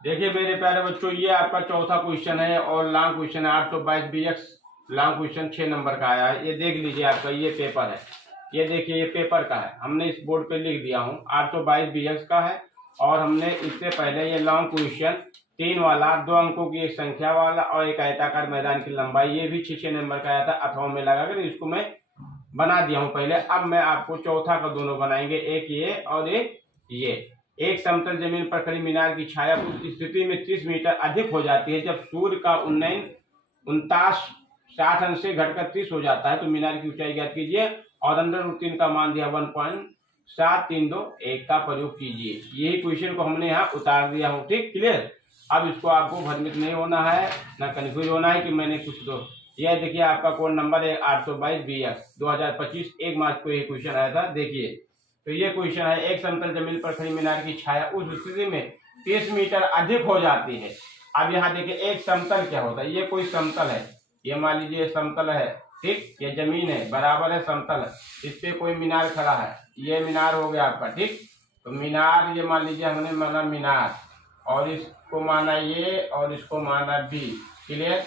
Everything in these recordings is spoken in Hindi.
देखिए मेरे प्यारे बच्चों, ये आपका चौथा क्वेश्चन है और लॉन्ग क्वेश्चन है। 822 BX लॉन्ग क्वेश्चन 6 नंबर का आया है। ये देख लीजिए, आपका ये पेपर है। ये देखिए, ये पेपर का है, हमने इस बोर्ड पे लिख दिया हूँ। 822 BX का है और हमने इससे पहले ये लॉन्ग क्वेश्चन 3 वाला 2 अंकों की एक संख्या वाला और एक आयताकार मैदान की लंबाई, ये भी 6 नंबर का आया था। अथवा में लगाकर इसको मैं बना दिया हूँ पहले। अब मैं आपको चौथा का दोनों बनाएंगे, एक ये और एक ये। एक समतल जमीन पर खड़ी मीनार की छाया उस स्थिति में 30 मीटर अधिक हो जाती है जब सूर्य का उन्नयन 59-60 अंश से घटकर 30 हो जाता है। तो मीनार की ऊंचाई ज्ञात कीजिए और अंडर रूट 3 का मान दिया 1.7321 का प्रयोग कीजिए। यही क्वेश्चन को हमने यहाँ उतार दिया हूँ। ठीक, क्लियर। अब इसको आपको भ्रमित नहीं होना है, ना कंफ्यूज होना है कि मैंने कुछ दो। यह देखिए, आपका कोड नंबर है 822 BX 2025, 1 मार्च को ये क्वेश्चन आया था। देखिए, तो ये क्वेश्चन है, एक समतल जमीन पर खड़ी मीनार की छाया उस स्थिति में 30 मीटर अधिक हो जाती है। अब यहाँ देखिए, एक समतल क्या होता है, ये कोई समतल है, ये मान लीजिए समतल है। ठीक, ये जमीन है, बराबर है, समतल है, इस पे कोई मीनार खड़ा है, ये मीनार हो गया आपका। ठीक, तो मीनार ये मान लीजिए हमने माना मीनार, और इसको माना ये, और इसको माना बी, क्लियर,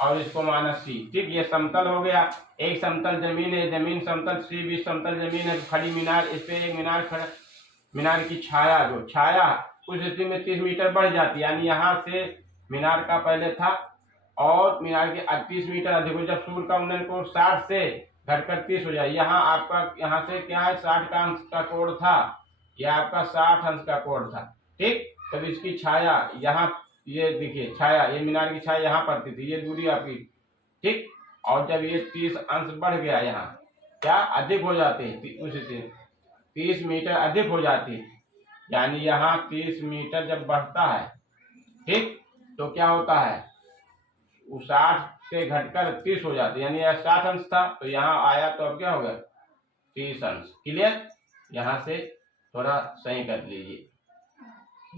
और इसको माना सी। ठीक, ये समतल हो गया। एक समतल जमीन है, जमीन समतल, सी भी समतल जमीन है, खड़ी मीनार, इस पे एक मीनार खड़ा, मीनार की छाया, जो छाया उस स्थिति में 30 मीटर बढ़ जाती है। यानी यहाँ से मीनार का पहले था और मीनार के 30 मीटर अधिक हो, जब सूर्य का उन्नयन कोण 60 से घटकर 30 हो जाए। यहाँ आपका, यहाँ से क्या है, 60 का अंश का कोण था, यह आपका 60 अंश का कोण था। ठीक, तब इसकी छाया यहाँ, ये देखिए छाया, ये मीनार की छाया यहाँ पड़ती थी, ये दूरी आपकी। ठीक, और जब ये 30 अंश बढ़ गया, यहाँ क्या अधिक हो जाते हैं, उस 30 मीटर अधिक हो जाती है। यानी यहाँ 30 मीटर जब बढ़ता है, ठीक, तो क्या होता है, वो 60 से घटकर 30 हो जाती है। यानी यह 60 अंश था, तो यहाँ आया तो अब क्या हो गया, 30 अंश। क्लियर, यहाँ से थोड़ा सही कर लीजिए,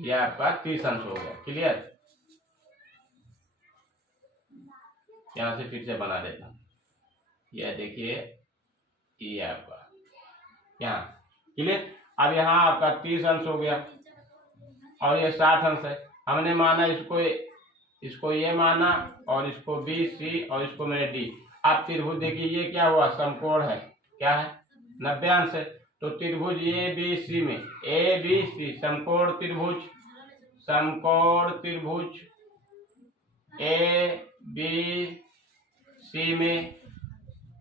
यह आपका 30 अंश हो गया। क्लियर, यहाँ से फिर से बना देता हूँ। यह देखिए, ये आपका यहाँ, क्लियर। अब यहाँ आपका 30 अंश हो गया और ये 60 अंश है। हमने माना इसको ये माना, और इसको बी सी, और इसको मैंने डी। आप त्रिभुज देखिए, ये क्या हुआ, समकोण है, क्या है, 90 अंश है। तो त्रिभुज ए बी सी में, ए बी सी समकोण त्रिभुज, समकोण त्रिभुज ए बी सी में।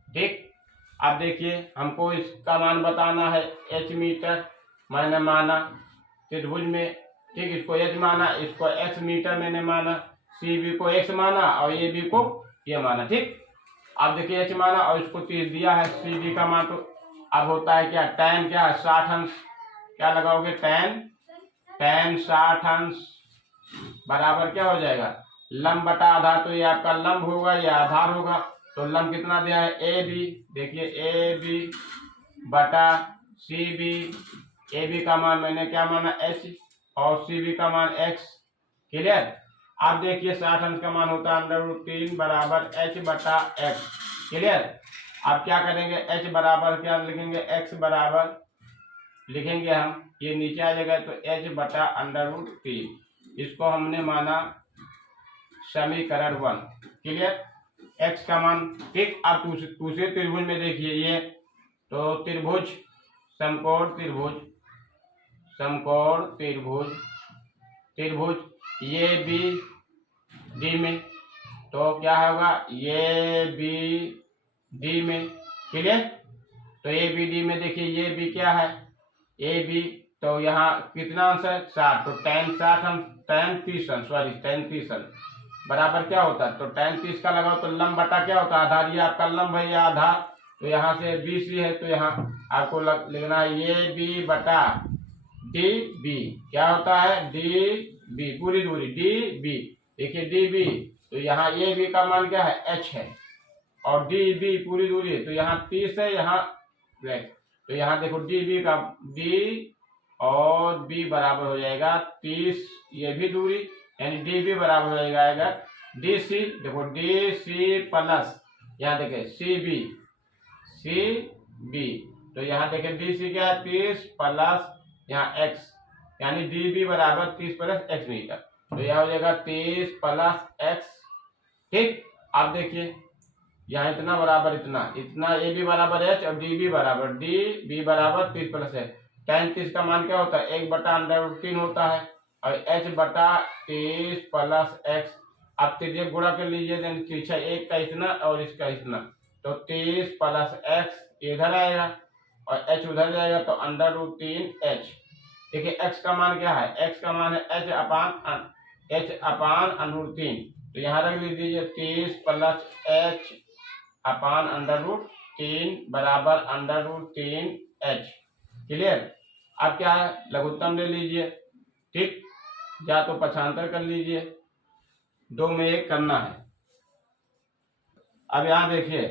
ठीक, अब देखिए, हमको इसका मान बताना है, h मीटर मैंने माना त्रिभुज में। ठीक, इसको h माना, इसको x मीटर मैंने माना, सी बी को x माना और ए बी को ये माना। ठीक, अब देखिए h माना और इसको 30 दिया है, सी बी का मान। तो अब होता है क्या, tan क्या है, 60 अंश। क्या लगाओगे, tan 60 अंश बराबर क्या हो जाएगा, लंब बटा आधार। तो ये आपका लंब होगा, ये आधार होगा। तो लंब कितना दिया है, ए बी, देखिए ए बी बटा सी बी। ए बी का मान मैंने क्या माना, एच, और सी बी का मान एक्स। क्लियर। अब देखिए 60 अंश का मान होता है √3 बराबर एच बटा एक्स। क्लियर। अब क्या करेंगे, एच बराबर क्या लिखेंगे, एक्स बराबर लिखेंगे हम, ये नीचे आ जाएगा, तो एच बटा √3। इसको हमने माना समीकरण 1। क्लियर, एक्स का मान। ठीक, अब दूसरे त्रिभुज में देखिए, ये तो त्रिभुज समकोण त्रिभुज, समकोण त्रिभुज, त्रिभुज ये बी डी में, तो क्या होगा, ये बी डी में। क्लियर, तो ए बी डी में देखिए, ये बी क्या है, ए बी, तो यहाँ कितना अंश है, 60। तो tan 60 अंश, tan 30 अंश, सॉरी tan 30 अंश बराबर क्या होता है, तो tan 30 का लगाओ, तो लंब बटा क्या होता है, आधार। ये आपका लंब है, ये आधार। तो यहाँ से बी सी है, तो यहाँ आपको लिखना है ये बी बटा डी बी। क्या होता है, डी बी, पूरी दूरी डी बी। देखिए डी बी, तो यहाँ ए बी का मान क्या है, एच है, और डी बी पूरी दूरी है, तो यहाँ 30 है, यहाँ तो यहाँ देखो डी बी का डी और बी बराबर हो जाएगा 30, ये भी दूरी, यानी डी बी बराबर हो जाएगा डी सी। देखो डी सी प्लस, यहाँ देखे सी बी, तो यहाँ देखे डी सी क्या है, 30 प्लस यहाँ एक्स, यानी डी बी बराबर 30 प्लस एक्स मीटर। तो यहाँ हो जाएगा 30 प्लस एक्स। ठीक, आप देखिए यहाँ इतना बराबर इतना, इतना ए बी बराबर एच और डी बी बराबर डी बी बराबर 30 प्लस एच। tan 30 का मान क्या होता है, 1/√3 होता है, और एच बटा 30 प्लस एक्स। आप त्रिज्या गुणा कर लीजिए, त्रिज्या एक का इतना और इसका इतना, तो 30 प्लस एक्स इधर आएगा और एच उधर जाएगा, तो √3 एच। देखिए एक्स का मान क्या है, एक्स का मान है एच अपान √3, तो यहाँ रख लीजिए 30 प्लस एच अपान √3 बराबर √3 एच। क्लियर। अब क्या है, लघुत्तम ले लीजिए। ठीक, या तो पक्षांतर कर लीजिए, 2 में 1 करना है। अब यहाँ देखिए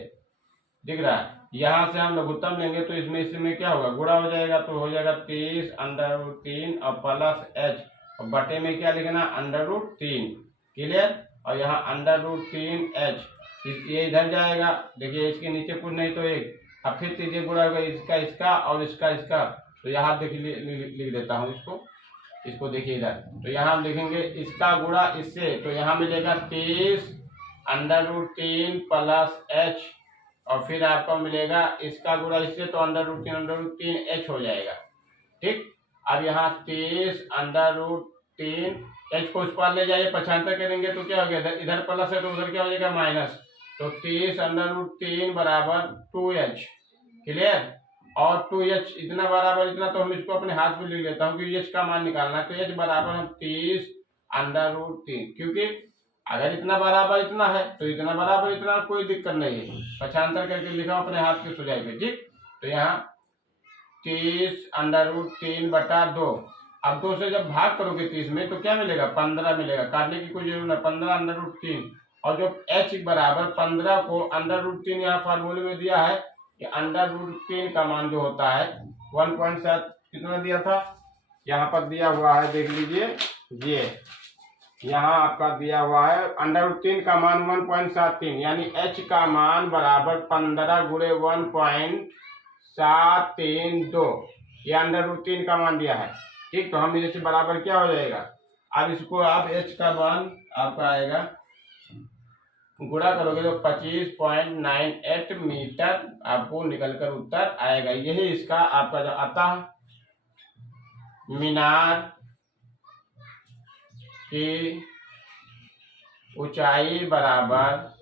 दिख रहा है, यहाँ से हम लघुत्तम लेंगे तो इसमें क्या होगा, गुणा हो जाएगा, तो हो जाएगा 30 √3 और प्लस एच, और बटे में क्या लिखना, √3। क्लियर। और यहाँ √3 एच, ये इधर जाएगा, देखिए इसके नीचे कुछ नहीं तो 1, अब फिर तीसरे गुणा होगा इसका इसका और इसका इसका, तो यहाँ देखिए लिख देता हूँ इसको देखिए इधर, तो यहाँ हम लिखेंगे इसका गुणा इससे, तो यहाँ मिलेगा 30 √3 प्लस एच, और फिर आपको मिलेगा इसका गुणा इससे, तो √3 एच हो जाएगा। ठीक, अब यहाँ 30 √3 एच को उस पार ले जाइए, पक्षांतर करेंगे तो क्या हो गया, इधर प्लस है तो उधर क्या हो जाएगा माइनस, तो 30 √3 बराबर 2h। क्लियर। और 2h इतना बराबर इतना, तो हम इसको अपने हाथ में लिख लेता हूँ कि h का मान निकालना है, तो h बराबर हम 30 √3, क्योंकि अगर इतना बराबर इतना है तो इतना बराबर इतना, कोई दिक्कत नहीं है, पक्षांतर करके लिखा अपने हाथ की सुझाई पे। ठीक, तो यहाँ 30 √3 बटा 2, अब 2 से जब भाग करोगे 30 में तो क्या मिलेगा, 15 मिलेगा, काटने की कोई जरूरत नहीं, 15 √3, और जो h बराबर 15 को √3 यहाँ फार्मूले में दिया है कि √3 का मान जो होता है 1.7 कितना दिया था, यहाँ पर दिया हुआ है, देख लीजिए, ये यहाँ आपका दिया हुआ है √3 का मान 1.73, यानी h का मान बराबर 15 गुणे 1.732, ये √3 का मान दिया है। ठीक, तो हम इससे बराबर क्या हो जाएगा, अब इसको आप h का मान आपका आएगा, गुणा करोगे तो 25.98 मीटर आपको निकलकर उत्तर आएगा। यही इसका आपका जो आता है, मीनार की ऊंचाई बराबर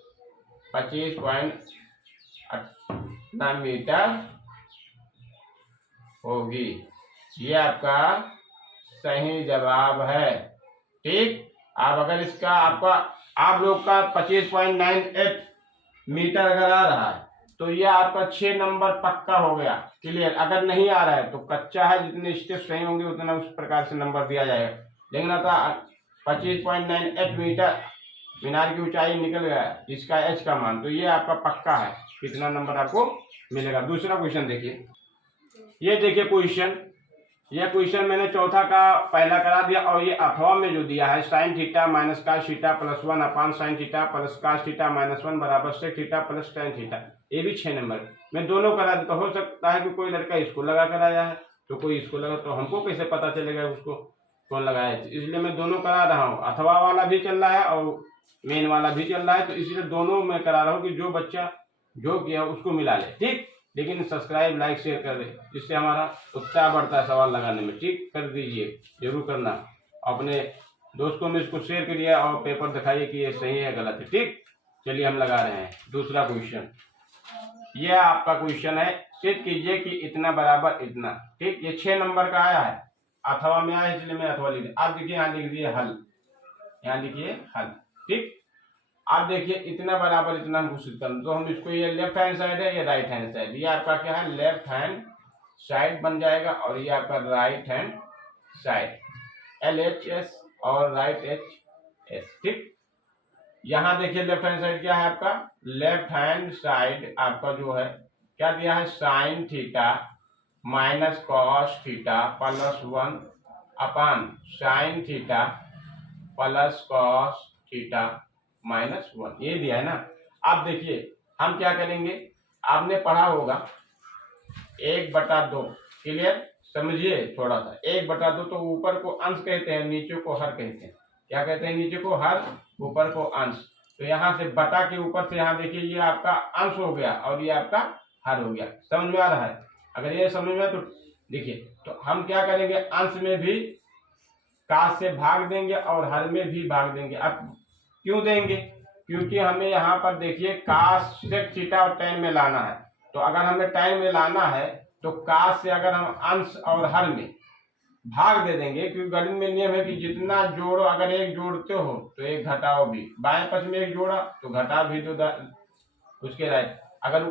25.8 मीटर होगी, ये आपका सही जवाब है। ठीक, आप अगर इसका आपका आप लोग का 25.98 मीटर अगर आ रहा है तो ये आपका 6 नंबर पक्का हो गया। क्लियर। अगर नहीं आ रहा है तो कच्चा है, जितने स्टेप सही होंगे उतना उस प्रकार से नंबर दिया जाएगा। लेकिन आता 25.98 मीटर मीनार की ऊंचाई निकल गया, इसका एच का मान, तो ये आपका पक्का है, कितना नंबर आपको मिलेगा। दूसरा क्वेश्चन देखिए, ये देखिए क्वेश्चन, यह क्वेश्चन मैंने चौथा का पहला करा दिया, और ये अथवा में जो दिया है sin theta minus cos theta plus 1 अपान sin theta plus cos theta minus 1 बराबर sec theta plus tan theta, ये भी 6 नंबर मैं दोनों करा देता। हो सकता है कि कोई लड़का इसको लगा कर आया है तो कोई इसको लगा, तो हमको कैसे पता चलेगा उसको कौन लगाया है, इसलिए मैं दोनों करा रहा हूँ। अथवा वाला भी चल रहा है और मेन वाला भी चल रहा है, तो इसलिए दोनों मैं करा रहा हूँ कि जो बच्चा जो किया उसको मिला ले। ठीक, लेकिन सब्सक्राइब लाइक शेयर कर दे, जिससे हमारा उत्साह बढ़ता है सवाल लगाने में। ठीक, कर दीजिए, जरूर करना, अपने दोस्तों में इसको शेयर करिए और पेपर दिखाइए कि ये सही है गलत है। ठीक, चलिए हम लगा रहे हैं दूसरा क्वेश्चन। ये आपका क्वेश्चन है, सिद्ध कीजिए कि इतना बराबर इतना। ठीक, ये 6 नंबर का आया है, अथवा में आया इसलिए मैं अथवा लिख दिया। आप देखिए यहाँ लिख दिए हल, यहाँ लिखिए हल। ठीक, आप देखिए इतना बराबर इतना हम घोषित कर, तो हम इसको, ये लेफ्ट हैंड साइड है, ये राइट हैंड साइड, ये आपका क्या है लेफ्ट हैंड साइड बन जाएगा, और ये आपका राइट हैंड साइड LHS और राइट HS। ठीक, यहाँ देखिए लेफ्ट हैंड साइड क्या है आपका, लेफ्ट हैंड साइड आपका जो है क्या दिया है, sine theta minus cos theta plus 1 अपान sine theta plus cos theta minus 1, ये दिया है ना। आप देखिए हम क्या करेंगे, आपने पढ़ा होगा 1/2। क्लियर, समझिए थोड़ा सा, 1/2 तो ऊपर को अंश कहते हैं, नीचे को हर कहते हैं। क्या कहते हैं नीचे को हर, ऊपर को अंश। तो यहाँ से बटा के ऊपर से यहाँ देखिए ये आपका अंश हो गया और ये आपका हर हो गया। समझ में आ रहा है? अगर ये समझ में तो देखिए, तो हम क्या करेंगे, अंश में भी काश से भाग देंगे और हर में भी भाग देंगे। अब क्यों देंगे? क्योंकि हमें यहाँ पर देखिए काश से थीटा और tan में लाना है। तो अगर हमें tan में लाना है तो काश से अगर हम अंश और हर में भाग दे देंगे, क्योंकि गणित में नियम है कि जितना जोड़ो, अगर एक जोड़ते हो तो एक घटाओ भी। बाएं पक्ष में एक जोड़ा तो घटा भी दो उसके राइट। अगर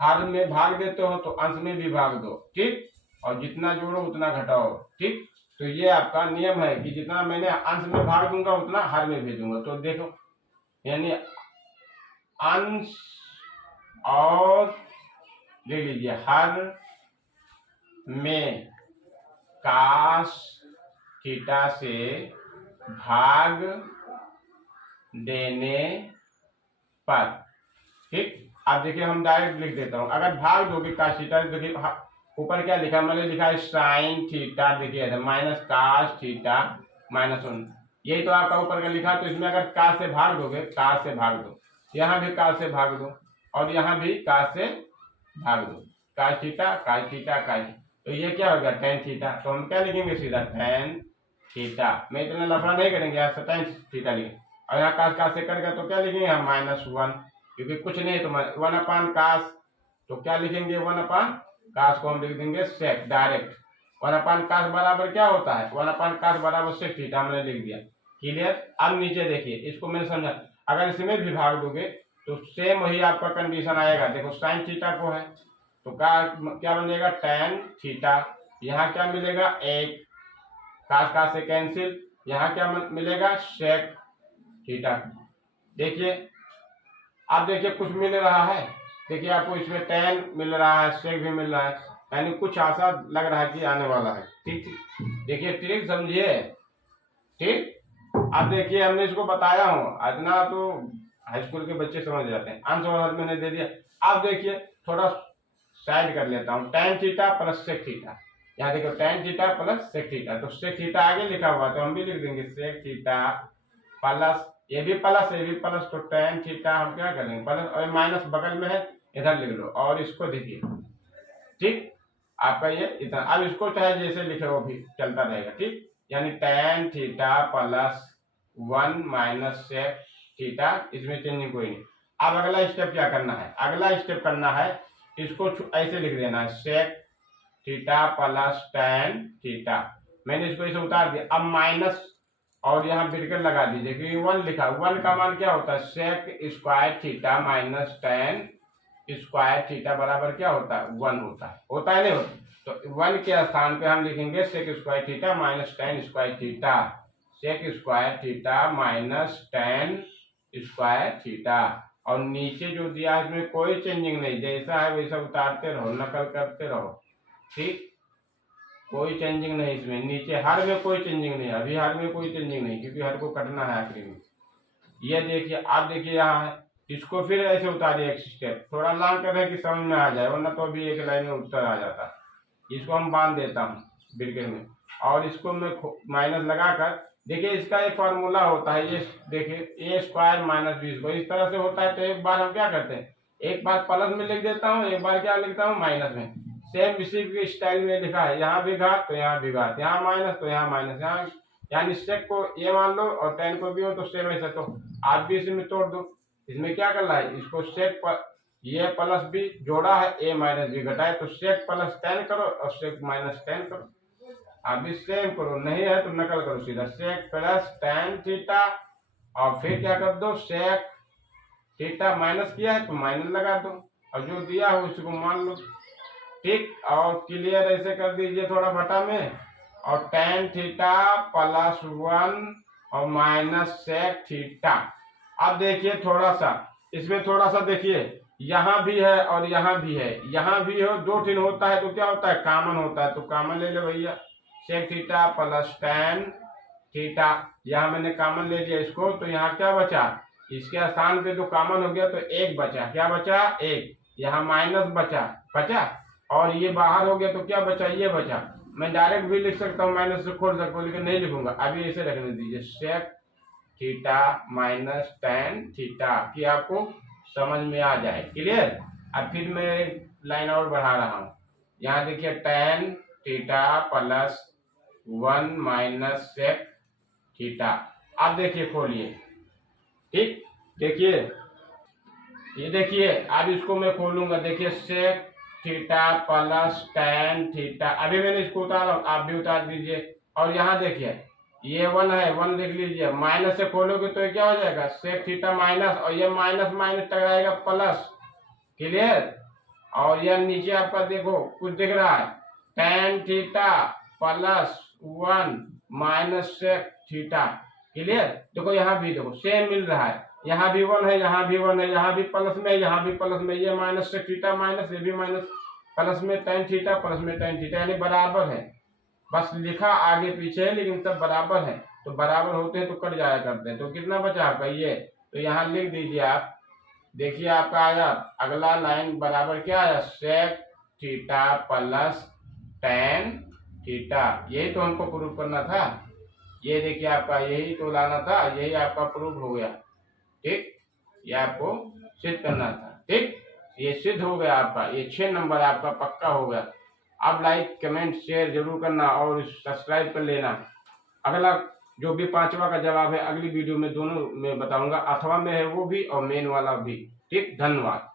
हर में भाग देते हो तो अंश में भी भाग दो, ठीक। और जितना जोड़ो उतना घटाओ, ठीक। तो ये आपका नियम है कि जितना मैंने अंश में भाग दूंगा उतना हर में भी दूंगा। तो देखो, यानी अंश और ले लीजिए हर में काश थीटा से भाग देने पर, ठीक। अब देखिए हम डायरेक्ट लिख देता हूं, अगर भाग दोगे काश थीटा, देखिए ऊपर क्या लिखा, मैंने लिखा है साइन थीटा, देखिए माइनस काश थीटा माइनस 1, यही तो आपका ऊपर का लिखा। तो इसमें अगर काश से भाग दोगे, काश से भाग दो, यहाँ भी काश से भाग दो और यहाँ भी काश से भाग दो, काश थीटा काश थीटा काश। तो ये क्या होगा, tan थीटा। तो हम क्या लिखेंगे, सीधा tan थीटा। मैं इतना लफड़ा नहीं करेंगे, यहाँ से tan थीटा लिखेंगे और यहाँ काश से करेगा तो क्या लिखेंगे हम, -1, क्योंकि कुछ नहीं तो 1 काश। तो क्या लिखेंगे, 1 काश को हम लिख देंगे sec डायरेक्ट। 1 काश बराबर क्या होता है, 1 काश बराबर sec थीटा, हमने लिख दिया। क्लियर? अब नीचे देखिए, इसको मैंने समझा, अगर इसमें भी भाग दोगे तो सेम वही आपका कंडीशन आएगा। देखो साइन थीटा को है तो क्या बनेगा, tan थीटा। यहाँ क्या मिलेगा, 1 काश से कैंसिल, यहाँ क्या मिलेगा, sec थीटा। देखिए अब देखिए कुछ मिल रहा है, देखिए आपको इसमें tan मिल रहा है, sec भी मिल रहा है, यानी कुछ आशा लग रहा है कि आने वाला है, ठीक। देखिए ट्रिक समझिए, ठीक। अब देखिए हमने इसको बताया हूँ, इतना तो हाई स्कूल के बच्चे समझ जाते हैं। अंश और हर मैंने दे दिया। अब देखिए थोड़ा साइड कर लेता हूँ, tan theta plus sec theta. यहाँ देखो tan theta plus sec theta, तो sec थीटा आगे लिखा हुआ तो हम भी लिख देंगे sec थीटा प्लस, ये भी प्लस ये भी प्लस, तो tan थीटा हम क्या करेंगे प्लस, और माइनस बगल में है इधर लिख लो। और इसको देखिए, ठीक, आपका ये इतना। अब इसको चाहे जैसे लिखे वो भी चलता रहेगा, ठीक। यानी tan theta plus 1 minus sec theta, इसमें चेंजिंग कोई नहीं। अब अगला स्टेप क्या करना है, अगला स्टेप करना है, इसको ऐसे लिख देना है sec theta plus tan theta. मैंने इसको ऐसे उतार दिया। अब माइनस और यहाँ ब्रैकेट लगा दीजिए, क्योंकि 1 लिखा, 1 का मान क्या होता है, sec square theta minus tan square theta बराबर क्या होता है, 1 होता है नहीं होता। तो 1 के स्थान पे हम लिखेंगे sec square theta minus tan square theta, sec square theta minus tan square theta. और नीचे जो दिया है इसमें कोई चेंजिंग नहीं, जैसा है वैसा उतारते रहो, नकल करते रहो, ठीक। कोई चेंजिंग नहीं इसमें, नीचे हर में कोई चेंजिंग नहीं, अभी हर में कोई चेंजिंग नहीं, क्योंकि हर को कटना है आखिरी में। ये देखिए, आप देखिए यहाँ है, इसको फिर ऐसे उतारिए एक स्टेप, थोड़ा लॉन्ग कर रहे कि समझ में आ जाए, वरना तो अभी एक लाइन में उत्तर आ जाता। इसको हम बांध देता हूँ ब्रैकेट में और इसको मैं माइनस लगाकर, देखिए इसका एक फार्मूला होता है, ये देखिए a square minus b square, इस तरह से होता है। तो एक बार हम क्या करते हैं, एक बार प्लस में लिख देता हूँ, एक बार क्या लिखता हूँ, माइनस में। सेम इसी के स्टाइल में लिखा है, यहाँ भी घात तो यहाँ भी घात, यहाँ माइनस तो यहाँ माइनस, यहाँ यानी sec को a मान लो और tan को b हो तो सेम ऐसा। तो आप भी इसमें तोड़ दो, इसमें क्या करना है, इसको sec पर ये प्लस b जोड़ा है, a माइनस b घटाए, तो sec प्लस tan करो और sec माइनस tan करो। अभी सेम करो, नहीं है तो नकल करो सीधा, sec प्लस tan थीटा और फिर क्या कर दो, sec थीटा माइनस किया है तो माइनस लगा दो और जो दिया हो उसको मान लो, ठीक। और क्लियर ऐसे कर दीजिए थोड़ा बटा में, और tan थीटा प्लस 1 और माइनस sec थीटा। अब देखिए थोड़ा सा इसमें, थोड़ा सा देखिए यहाँ भी है और यहाँ भी है, यहाँ भी हो, 2 तीन होता है तो क्या होता है, कॉमन होता है, तो कॉमन ले लो भैया, sec theta plus tan theta. यहाँ मैंने कॉमन ले लिया इसको, तो यहाँ क्या बचा, इसके स्थान पे जो कॉमन हो गया तो 1 बचा, क्या बचा, 1, यहाँ माइनस बचा और ये बाहर हो गया तो क्या बचा, ये बचा। मैं डायरेक्ट भी लिख सकता हूँ, माइनस से खोल सकता हूँ, लेकिन नहीं लिखूंगा। अभी ऐसे रखने दीजिए, sec theta minus tan theta, कि आपको समझ में आ जाए। क्लियर। अब फिर मैं लाइन और बढ़ा रहा हूँ। यहाँ देखिए tan theta plus 1 minus sec theta. अब देखिए खोलिए, ठीक, देखिए ये देखिए, अब इसको मैं खोलूंगा, देखिए sec theta plus tan theta. अभी मैंने इसको उतारा, आप भी उतार दीजिए। और यहाँ देखिए ये 1 है, 1 लिख लीजिए। माइनस से खोलोगे तो ये क्या हो जाएगा, सेक थीटा माइनस, और ये माइनस माइनस टकराएगा प्लस। क्लियर। और यह नीचे आपका देखो कुछ दिख रहा है, tan theta plus 1 minus sec theta. Clear. देखो यहाँ भी देखो सेम मिल रहा है, यहाँ भी 1 है, यहाँ भी 1 है, यहाँ भी प्लस में, यहाँ भी प्लस में। ये माइनस सेक थीटा माइनस, ये भी माइनस, प्लस में टेन थीटा, प्लस में टेन थीटा, यानी बराबर है। बस लिखा आगे पीछे है, लेकिन सब बराबर है। तो बराबर होते हैं तो कट जाया करते हैं। तो कितना बचा आपका ये, तो यहाँ लिख दीजिए आप। देखिए आपका आया अगला लाइन बराबर क्या आया, sec theta plus tan theta. यही तो हमको प्रूफ करना था। ये देखिए आपका यही तो लाना था, यही आपका प्रूफ हो गया। ठीक, ये आपको सिद्ध करना था। ठीक, ये सिद्ध हो गया आपका, ये 6 नंबर आपका पक्का हो गया। अब लाइक कमेंट शेयर जरूर करना और सब्सक्राइब कर लेना। अगला जो भी 5वां का जवाब है अगली वीडियो में दोनों में बताऊंगा, अथवा में है वो भी और मेन वाला भी। ठीक, धन्यवाद।